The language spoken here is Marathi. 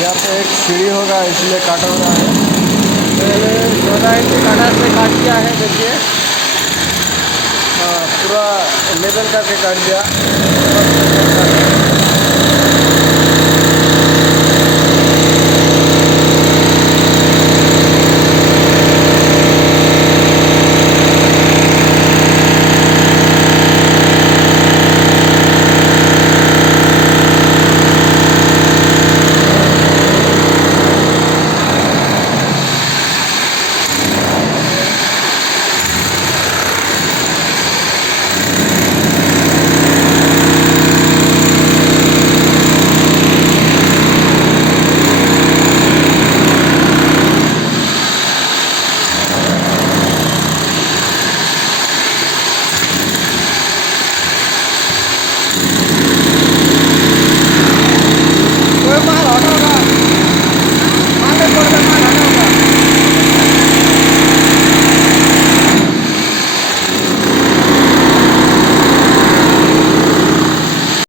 यहाँ पे एक सीढ़ी होगा इसलिए काटा हुआ है। मैंने 14 इंच काटा से काट दिया है। देखिए पूरा लेवल करके काट दिया।